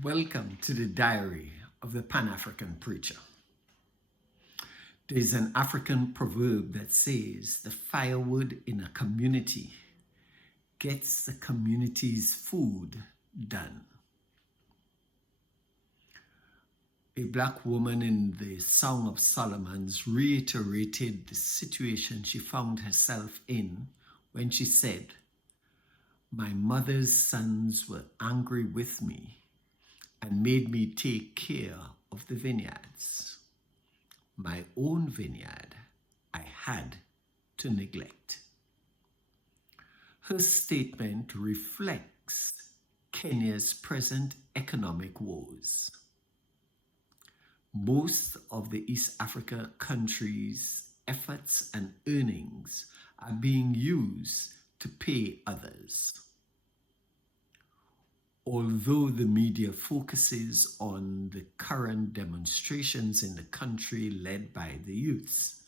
Welcome to the diary of the Pan-African preacher. There is an African proverb that says the firewood in a community gets the community's food done. A black woman in the Song of Solomon's reiterated the situation she found herself in when she said, "My mother's sons were angry with me and made me take care of the vineyards. My own vineyard I had to neglect." Her statement reflects Kenya's present economic woes. Most of the East Africa countries' efforts and earnings are being used to pay others. Although the media focuses on the current demonstrations in the country led by the youths,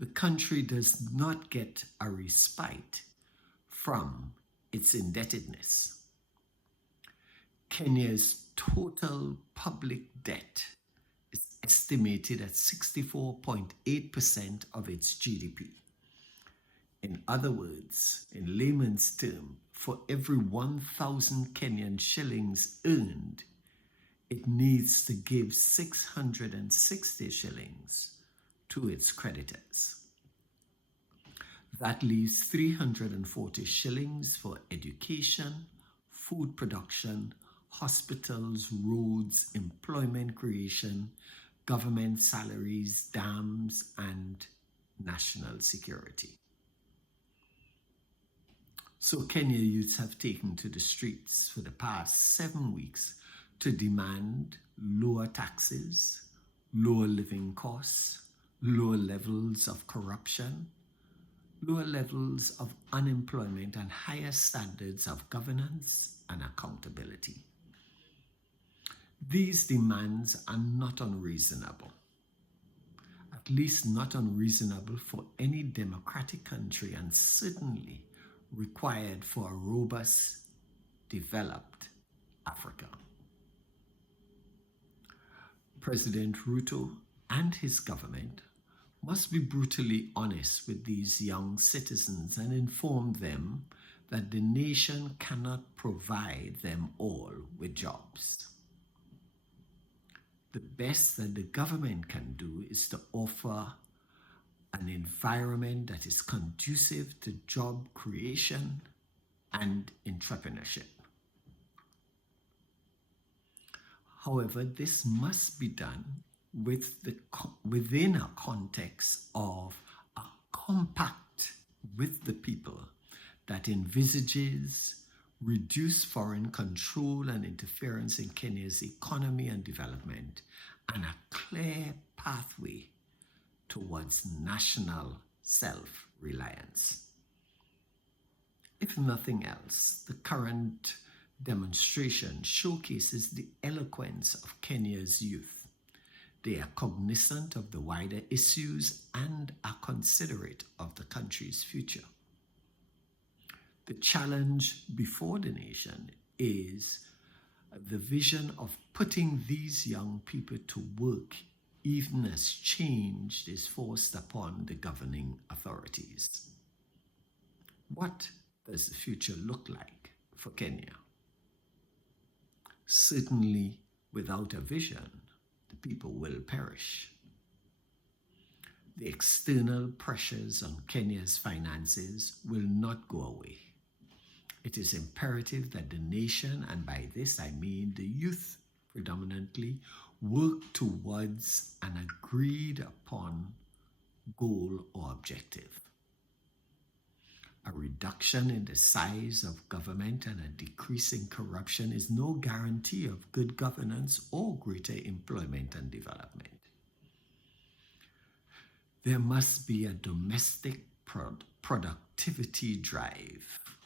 the country does not get a respite from its indebtedness. Kenya's total public debt is estimated at 64.8% of its GDP. In other words, in layman's terms, for every 1,000 Kenyan shillings earned, it needs to give 660 shillings to its creditors. That leaves 340 shillings for education, food production, hospitals, roads, employment creation, government salaries, dams, and national security. So Kenya youths have taken to the streets for the past 7 weeks to demand lower taxes, lower living costs, lower levels of corruption, lower levels of unemployment, and higher standards of governance and accountability. These demands are not unreasonable, at least not unreasonable for any democratic country, and certainly required for a robust, developed Africa. President Ruto and his government must be brutally honest with these young citizens and inform them that the nation cannot provide them all with jobs. The best that the government can do is to offer an environment that is conducive to job creation and entrepreneurship. However, this must be done within a context of a compact with the people that envisages reduced foreign control and interference in Kenya's economy and development, and a clear pathway towards national self-reliance. If nothing else, the current demonstration showcases the eloquence of Kenya's youth. They are cognizant of the wider issues and are considerate of the country's future. The challenge before the nation is the vision of putting these young people to work, even as change is forced upon the governing authorities. What does the future look like for Kenya? Certainly, without a vision, the people will perish. The external pressures on Kenya's finances will not go away. It is imperative that the nation, and by this I mean the youth predominantly, work towards an agreed upon goal or objective. A reduction in the size of government and a decrease in corruption is no guarantee of good governance or greater employment and development. There must be a domestic productivity drive.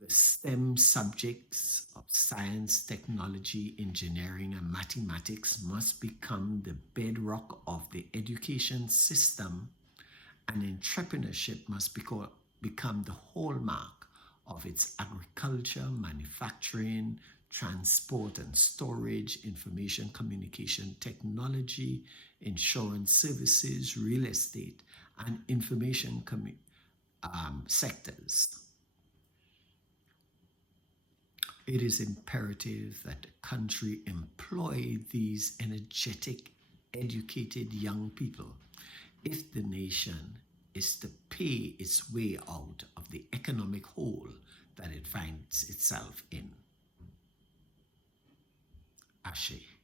The STEM subjects of science, technology, engineering, and mathematics must become the bedrock of the education system, and entrepreneurship must become the hallmark of its agriculture, manufacturing, transport and storage, information communication technology, insurance services, real estate, and information sectors. It is imperative that the country employ these energetic, educated young people if the nation is to pay its way out of the economic hole that it finds itself in. Ashe.